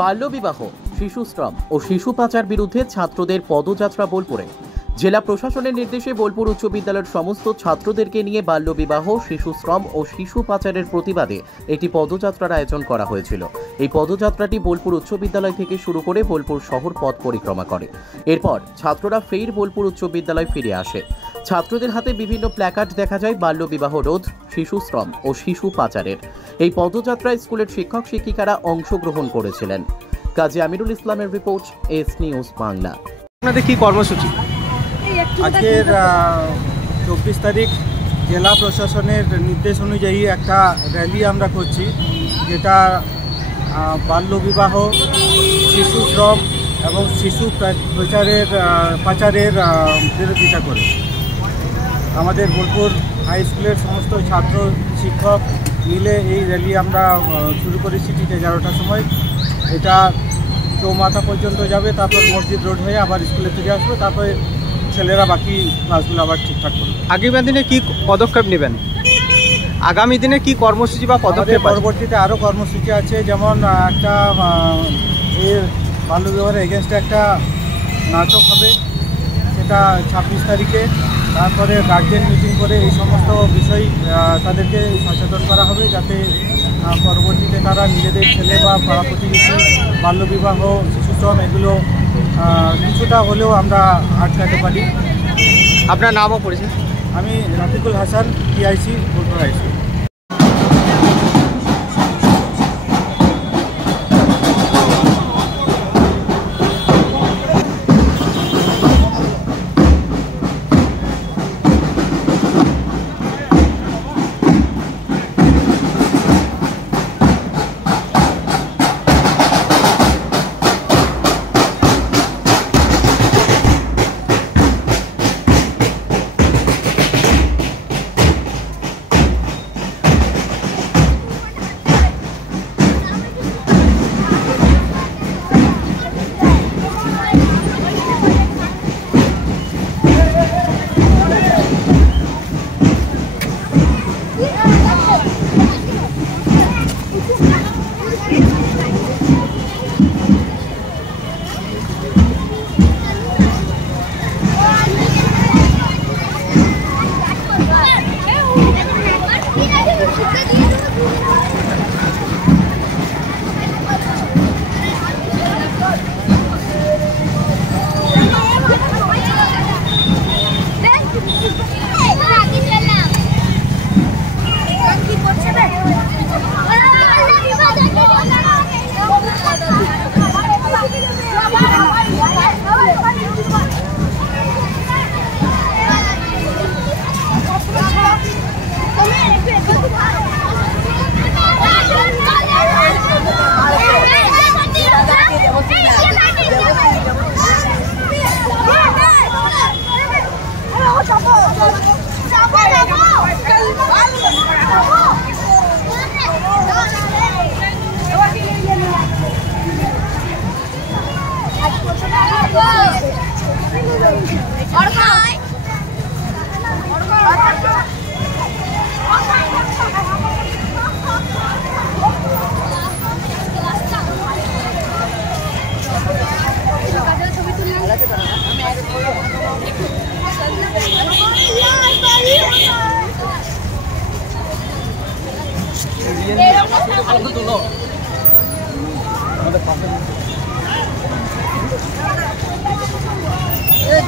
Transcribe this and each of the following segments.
বাল্যবিবাহ, শিশুশ্রম ও শিশু পাচার বিরুদ্ধে ছাত্রদের পদযাত্রা বোলপুরে। জেলা প্রশাসনের নির্দেশে বোলপুর উচ্চ বিদ্যালয়ের সমস্ত ছাত্রদেরকে নিয়ে বাল্যবিবাহ, শিশুশ্রম ও শিশু পাচারের প্রতিবাদে একটি পদযাত্রার আয়োজন করা হয়েছিল। এই পদযাত্রাটি বোলপুর উচ্চ বিদ্যালয় থেকে শুরু করে বোলপুর শহর পথ পরিক্রমা করে। এরপর ছাত্ররা ফের বোলপুর উচ্চ বিদ্যালয় ফিরে আসে। ছাত্রদের হাতে বিভিন্ন প্ল্যাকার্ড দেখা যায় বাল্যবিবাহ রোধ, শিশুশ্রম ও শিশু পাচারের। এই পদযাত্রায় স্কুলের শিক্ষক শিক্ষিকারা অংশগ্রহণ করেছিলেন। কাজী আমিরুল ইসলামের রিপোর্ট, এস নিউজ বাংলা। আপনাদের কি কর্মসূচি? আজকের 24 তারিখ জেলা প্রশাসনের নির্দেশ অনুযায়ী একটা র্যালি আমরা করছি, যেটা বাল্যবিবাহ, শিশু শ্রম এবং শিশু পাচারের বিরোধিতা করে। আমাদের বোলপুর হাই স্কুলের সমস্ত ছাত্র শিক্ষক মিলে এই র্যালি আমরা শুরু করেছি ঠিক 11টার সময়। এটা চৌমাথা পর্যন্ত যাবে, তারপর মসজিদ রোড হয়ে আবার স্কুলে ফিরে আসবে, তারপরে ছেলেরা বাকি ক্লাসগুলো আবার ঠিকঠাক করবে। আগামী দিনে কি পদক্ষেপ নেবেন? আগামী দিনে কি কর্মসূচি বা পদক্ষেপ? পরবর্তীতে আরও কর্মসূচি আছে, যেমন একটা এর বাল্যবিবাহের এগেনস্টে একটা নাটক হবে, সেটা 26 তারিখে। তারপরে গার্জেন মিটিং করে এই সমস্ত বিষয় তাদেরকে সচেতন করা হবে, যাতে পরবর্তীতে তারা নিজেদের ছেলে বা পাড়া প্রতিবেশী বাল্যবিবাহ, শিশুশ্রম এগুলো কিছুটা হলেও আমরা আটকাতে পারি। আপনার নামও পড়েছে? আমি Rafiqul Hasan, T I C Bolpur high school.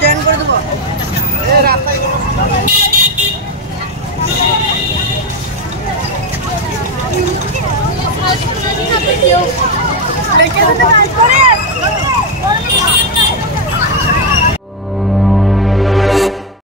Join করে দেবো রাস্তায়।